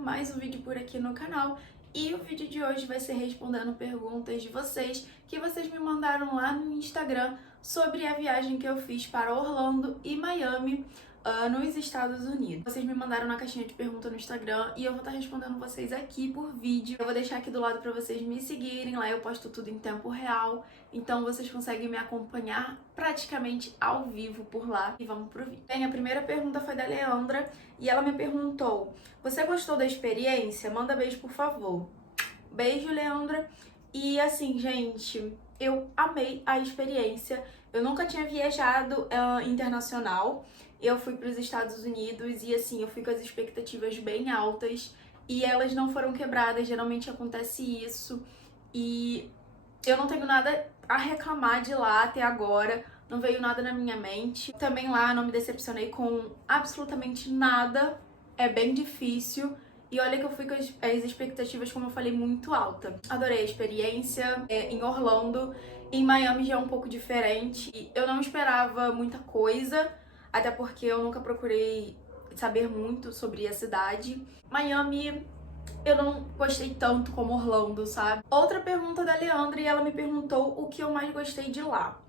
mais um vídeo por aqui no canal. E o vídeo de hoje vai ser respondendo perguntas de vocês que vocês me mandaram lá no Instagram sobre a viagem que eu fiz para Orlando e Miami, nos Estados Unidos. Vocês me mandaram na caixinha de pergunta no Instagram e eu vou estar respondendo vocês aqui por vídeo. Eu vou deixar aqui do lado para vocês me seguirem, lá eu posto tudo em tempo real, então vocês conseguem me acompanhar praticamente ao vivo por lá. E vamos pro vídeo. Bem, a primeira pergunta foi da Leandra e ela me perguntou: você gostou da experiência? Manda beijo, por favor. Beijo, Leandra. E assim, gente, eu amei a experiência. Eu nunca tinha viajado internacional. Eu fui para os Estados Unidos e assim, eu fui com as expectativas bem altas e elas não foram quebradas. Geralmente acontece isso e eu não tenho nada a reclamar de lá até agora. Não veio nada na minha mente. Também lá não me decepcionei com absolutamente nada. É bem difícil. E olha que eu fui com as expectativas, como eu falei, muito alta. Adorei a experiência em Orlando. Em Miami já é um pouco diferente. Eu não esperava muita coisa, até porque eu nunca procurei saber muito sobre a cidade. Miami eu não gostei tanto como Orlando, sabe? Outra pergunta da Leandra e ela me perguntou o que eu mais gostei de lá.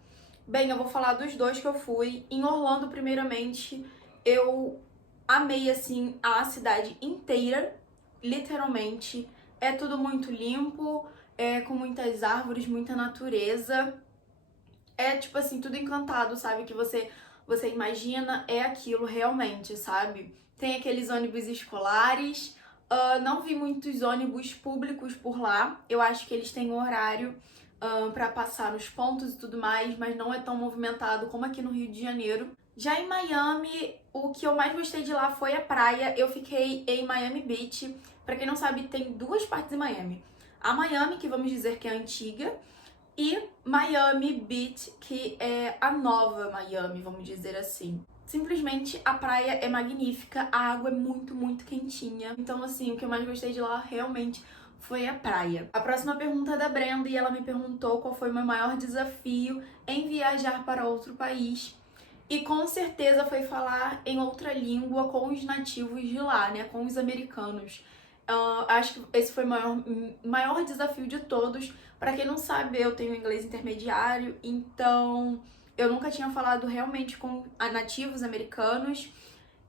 Bem, eu vou falar dos dois que eu fui. Em Orlando, primeiramente, eu amei, assim, a cidade inteira, literalmente. É tudo muito limpo, com muitas árvores, muita natureza. É, tipo assim, tudo encantado, sabe? Que você imagina, é aquilo realmente, sabe? Tem aqueles ônibus escolares. Não vi muitos ônibus públicos por lá. Eu acho que eles têm um horário para passar nos pontos e tudo mais, mas não é tão movimentado como aqui no Rio de Janeiro. Já em Miami, o que eu mais gostei de lá foi a praia. Eu fiquei em Miami Beach. Pra quem não sabe, tem duas partes em Miami. A Miami, que vamos dizer que é a antiga, e Miami Beach, que é a nova Miami, vamos dizer assim. Simplesmente a praia é magnífica, a água é muito, muito quentinha. Então, assim, o que eu mais gostei de lá realmente foi a praia. A próxima pergunta é da Brenda e ela me perguntou qual foi o meu maior desafio em viajar para outro país. E com certeza foi falar em outra língua com os nativos de lá, né? Com os americanos. Acho que esse foi o maior desafio de todos. Pra quem não sabe, eu tenho inglês intermediário, então eu nunca tinha falado realmente com nativos americanos.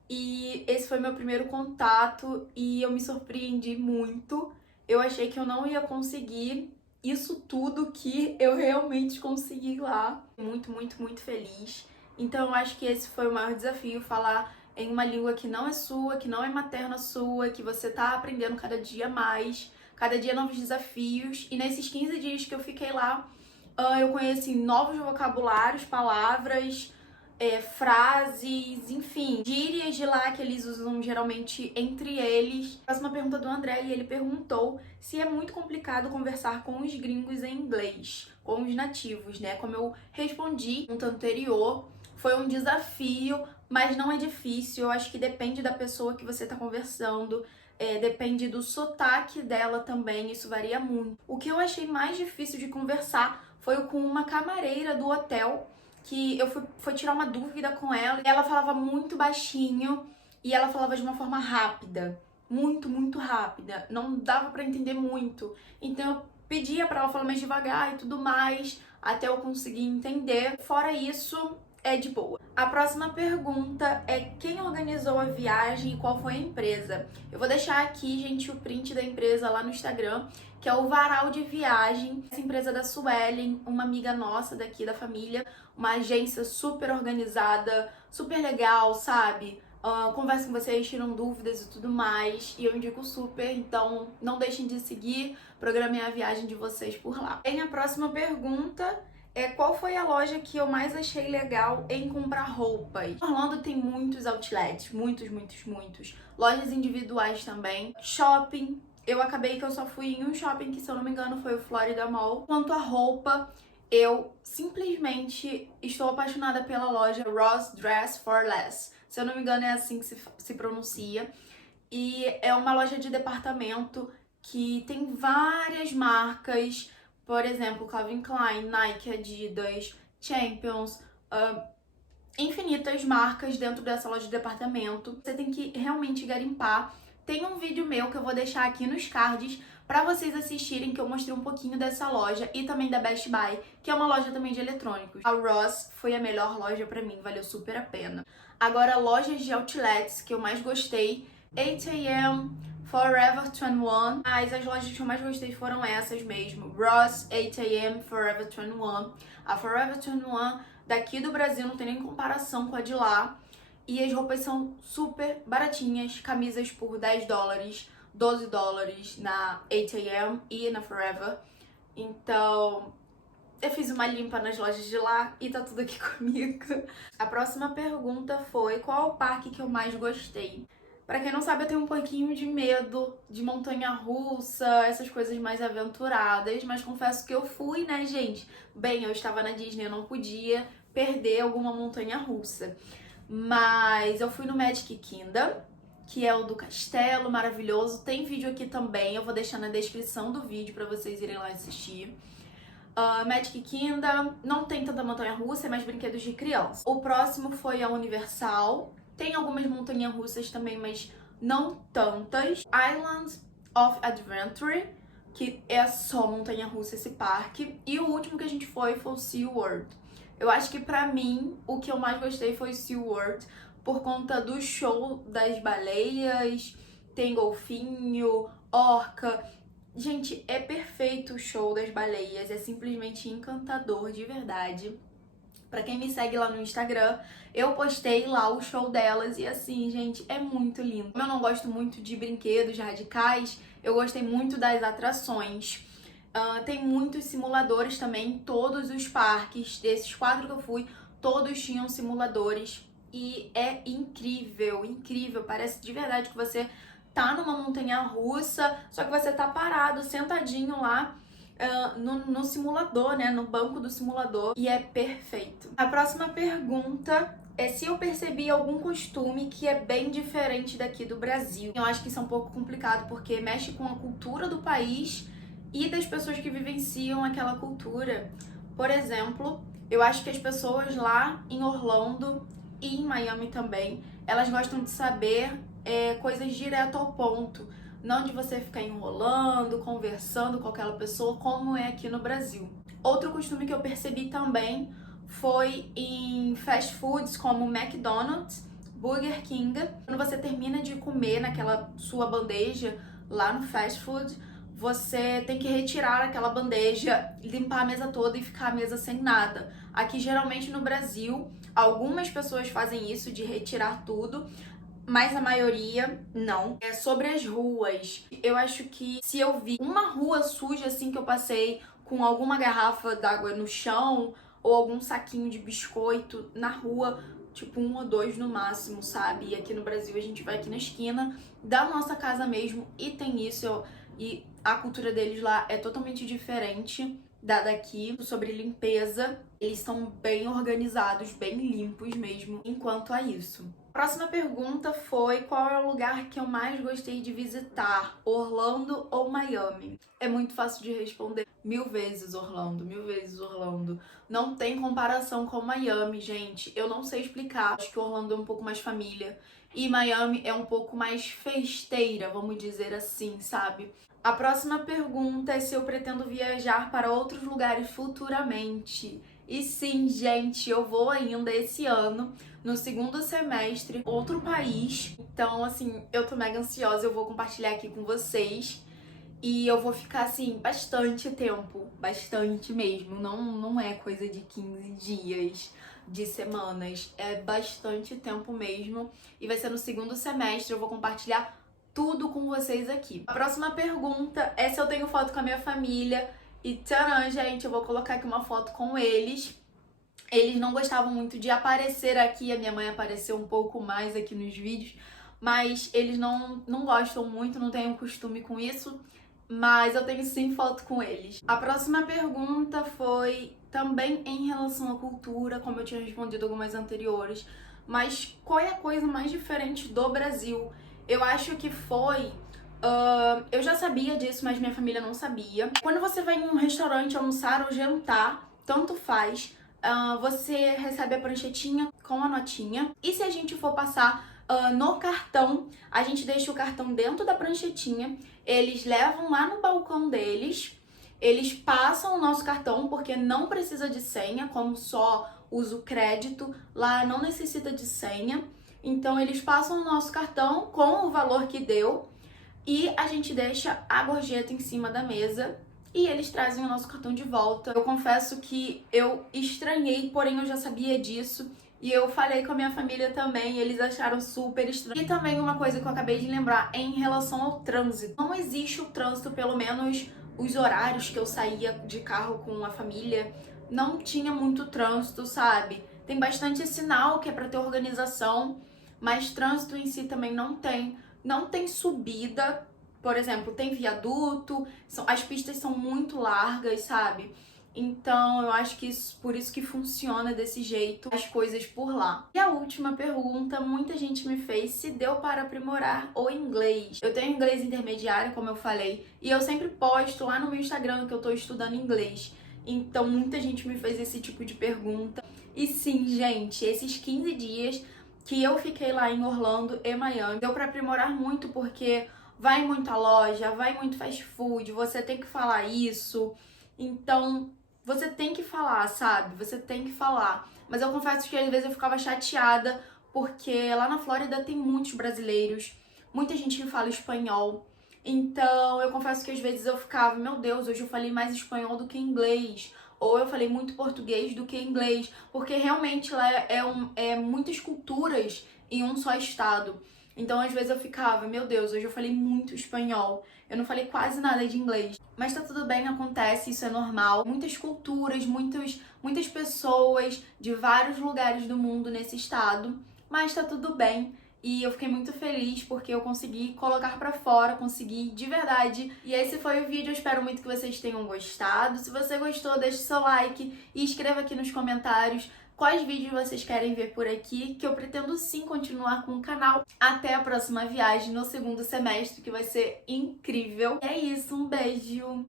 E esse foi meu primeiro contato e eu me surpreendi muito. Eu achei que eu não ia conseguir isso tudo que eu realmente consegui lá. Muito, muito, muito feliz. Então eu acho que esse foi o maior desafio, falar em uma língua que não é sua, que não é materna sua, que você tá aprendendo cada dia mais, cada dia novos desafios. E nesses 15 dias que eu fiquei lá, eu conheci novos vocabulários, palavras, frases, enfim, gírias de lá que eles usam geralmente entre eles. Próxima pergunta do André, e ele perguntou se é muito complicado conversar com os gringos em inglês, com os nativos, né? Como eu respondi no anterior, foi um desafio, mas não é difícil. Eu acho que depende da pessoa que você tá conversando, depende do sotaque dela também, isso varia muito. O que eu achei mais difícil de conversar foi com uma camareira do hotel, que eu fui tirar uma dúvida com ela, e ela falava muito baixinho e ela falava de uma forma rápida, muito, muito rápida, não dava pra entender muito. Então eu pedia pra ela falar mais devagar e tudo mais, até eu conseguir entender. Fora isso, é de boa. A próxima pergunta é quem organizou a viagem e qual foi a empresa. Eu vou deixar aqui, gente, o print da empresa lá no Instagram, que é o Varal de Viagem. Essa empresa da Suelen, uma amiga nossa daqui da família, uma agência super organizada, super legal, sabe? Conversa com vocês, tiram dúvidas e tudo mais, e eu indico super, então não deixem de seguir, programem a viagem de vocês por lá. Tem a próxima pergunta. Qual foi a loja que eu mais achei legal em comprar roupas? Orlando tem muitos outlets, muitos, muitos, muitos. Lojas individuais também. Shopping, eu acabei que eu só fui em um shopping que, se eu não me engano, foi o Florida Mall. Quanto à roupa, eu simplesmente estou apaixonada pela loja Ross Dress for Less. Se eu não me engano, é assim que se pronuncia. E é uma loja de departamento que tem várias marcas. Por exemplo, Calvin Klein, Nike, Adidas, Champions, infinitas marcas dentro dessa loja de departamento. Você tem que realmente garimpar tem um vídeo meu que eu vou deixar aqui nos cards pra vocês assistirem, que eu mostrei um pouquinho dessa loja e também da Best Buy, que é uma loja também de eletrônicos. A Ross foi a melhor loja pra mim, valeu super a pena. Agora, lojas de outlets que eu mais gostei, 8am, Forever 21, mas as lojas que eu mais gostei foram essas mesmo, Ross, 8am, Forever 21. A Forever 21 daqui do Brasil não tem nem comparação com a de lá, e as roupas são super baratinhas, camisas por $10, $12 na 8am e na Forever. Então, eu fiz uma limpa nas lojas de lá e tá tudo aqui comigo. A próxima pergunta foi: qual o parque que eu mais gostei? Pra quem não sabe, eu tenho um pouquinho de medo de montanha-russa, essas coisas mais aventuradas, mas confesso que eu fui, né, gente? Bem, eu estava na Disney, eu não podia perder alguma montanha-russa. Mas eu fui no Magic Kingdom, que é o do castelo maravilhoso. Tem vídeo aqui também, eu vou deixar na descrição do vídeo pra vocês irem lá assistir. Magic Kingdom não tem tanta montanha-russa, é mais brinquedos de criança. O próximo foi a Universal. Tem algumas montanhas-russas também, mas não tantas. Islands of Adventure, que é só montanha-russa esse parque. E o último que a gente foi o SeaWorld. Eu acho que pra mim, o que eu mais gostei foi o SeaWorld, por conta do show das baleias, tem golfinho, orca. Gente, é perfeito o show das baleias, é simplesmente encantador, de verdade. Pra quem me segue lá no Instagram, eu postei lá o show delas e assim, gente, é muito lindo. Como eu não gosto muito de brinquedos radicais, eu gostei muito das atrações. Tem muitos simuladores também em todos os parques. Desses 4 que eu fui, todos tinham simuladores e é incrível, incrível. Parece de verdade que você tá numa montanha-russa, só que você tá parado, sentadinho lá no simulador, né? No banco do simulador, e é perfeito. A próxima pergunta é se eu percebi algum costume que é bem diferente daqui do Brasil. Eu acho que isso é um pouco complicado, porque mexe com a cultura do país e das pessoas que vivenciam aquela cultura. Por exemplo, eu acho que as pessoas lá em Orlando e em Miami também, elas gostam de saber coisas direto ao ponto, não de você ficar enrolando, conversando com aquela pessoa, como é aqui no Brasil. Outro costume que eu percebi também foi em fast foods como McDonald's, Burger King. Quando você termina de comer naquela sua bandeja lá no fast food, você tem que retirar aquela bandeja, limpar a mesa toda e ficar a mesa sem nada. Aqui, geralmente no Brasil, algumas pessoas fazem isso de retirar tudo, mas a maioria não. É sobre as ruas. Eu acho que se eu vi uma rua suja assim que eu passei com alguma garrafa d'água no chão ou algum saquinho de biscoito na rua, tipo 1 ou 2 no máximo, sabe? E aqui no Brasil a gente vai aqui na esquina da nossa casa mesmo e tem isso. E a cultura deles lá é totalmente diferente da daqui. Sobre limpeza, eles são bem organizados, bem limpos mesmo, enquanto a isso. Próxima pergunta foi: qual é o lugar que eu mais gostei de visitar, Orlando ou Miami? É muito fácil de responder. 1000 vezes Orlando, 1000 vezes Orlando. Não tem comparação com Miami, gente. Eu não sei explicar. Acho que Orlando é um pouco mais família e Miami é um pouco mais festeira, vamos dizer assim, sabe? A próxima pergunta é se eu pretendo viajar para outros lugares futuramente. E sim, gente, eu vou ainda esse ano, no segundo semestre, outro país. Então, assim, eu tô mega ansiosa, eu vou compartilhar aqui com vocês. E eu vou ficar, assim, bastante tempo, bastante mesmo. Não é coisa de 15 dias, de semanas, é bastante tempo mesmo. E vai ser no segundo semestre, eu vou compartilhar tudo com vocês aqui. A próxima pergunta é se eu tenho foto com a minha família. E tcharam, gente, eu vou colocar aqui uma foto com eles. Eles não gostavam muito de aparecer aqui, a minha mãe apareceu um pouco mais aqui nos vídeos, mas eles não gostam muito, não têm um costume com isso, mas eu tenho sim foto com eles. A próxima pergunta foi também em relação à cultura, como eu tinha respondido algumas anteriores, mas qual é a coisa mais diferente do Brasil? Eu acho que foi... eu já sabia disso, mas minha família não sabia. Quando você vai em um restaurante almoçar ou jantar, tanto faz, você recebe a pranchetinha com a notinha. E se a gente for passar No cartão, a gente deixa o cartão dentro da pranchetinha, eles levam lá no balcão deles, eles passam o nosso cartão porque não precisa de senha, como só uso crédito, lá não necessita de senha. Então eles passam o nosso cartão com o valor que deu e a gente deixa a gorjeta em cima da mesa e eles trazem o nosso cartão de volta. Eu confesso que eu estranhei, porém eu já sabia disso. E eu falei com a minha família também, eles acharam super estranho. E também uma coisa que eu acabei de lembrar é em relação ao trânsito. Não existe o trânsito, pelo menos os horários que eu saía de carro com a família, não tinha muito trânsito, sabe? Tem bastante sinal que é pra ter organização, mas trânsito em si também não tem. Não tem subida, por exemplo, tem viaduto, as pistas são muito largas, sabe? Então, eu acho que por isso que funciona desse jeito as coisas por lá. E a última pergunta, muita gente me fez se deu para aprimorar o inglês. Eu tenho inglês intermediário, como eu falei, e eu sempre posto lá no meu Instagram que eu tô estudando inglês. Então, muita gente me fez esse tipo de pergunta. E sim, gente, esses 15 dias que eu fiquei lá em Orlando e Miami, deu para aprimorar muito porque vai muito à loja, vai muito fast food, você tem que falar isso. Então, você tem que falar, sabe? Você tem que falar. Mas eu confesso que às vezes eu ficava chateada porque lá na Flórida tem muitos brasileiros, muita gente que fala espanhol. Então, eu confesso que às vezes eu ficava, meu Deus, hoje eu falei mais espanhol do que inglês. Ou eu falei muito português do que inglês. Porque realmente lá é muitas culturas em um só estado. Então, às vezes eu ficava, meu Deus, hoje eu falei muito espanhol. Eu não falei quase nada de inglês. Mas tá tudo bem, acontece, isso é normal. Muitas culturas, muitas pessoas de vários lugares do mundo nesse estado. Mas tá tudo bem. E eu fiquei muito feliz porque eu consegui colocar pra fora, consegui de verdade. E esse foi o vídeo, eu espero muito que vocês tenham gostado. Se você gostou, deixe seu like e escreva aqui nos comentários quais vídeos vocês querem ver por aqui, que eu pretendo sim continuar com o canal até a próxima viagem no segundo semestre, que vai ser incrível. E é isso, um beijo!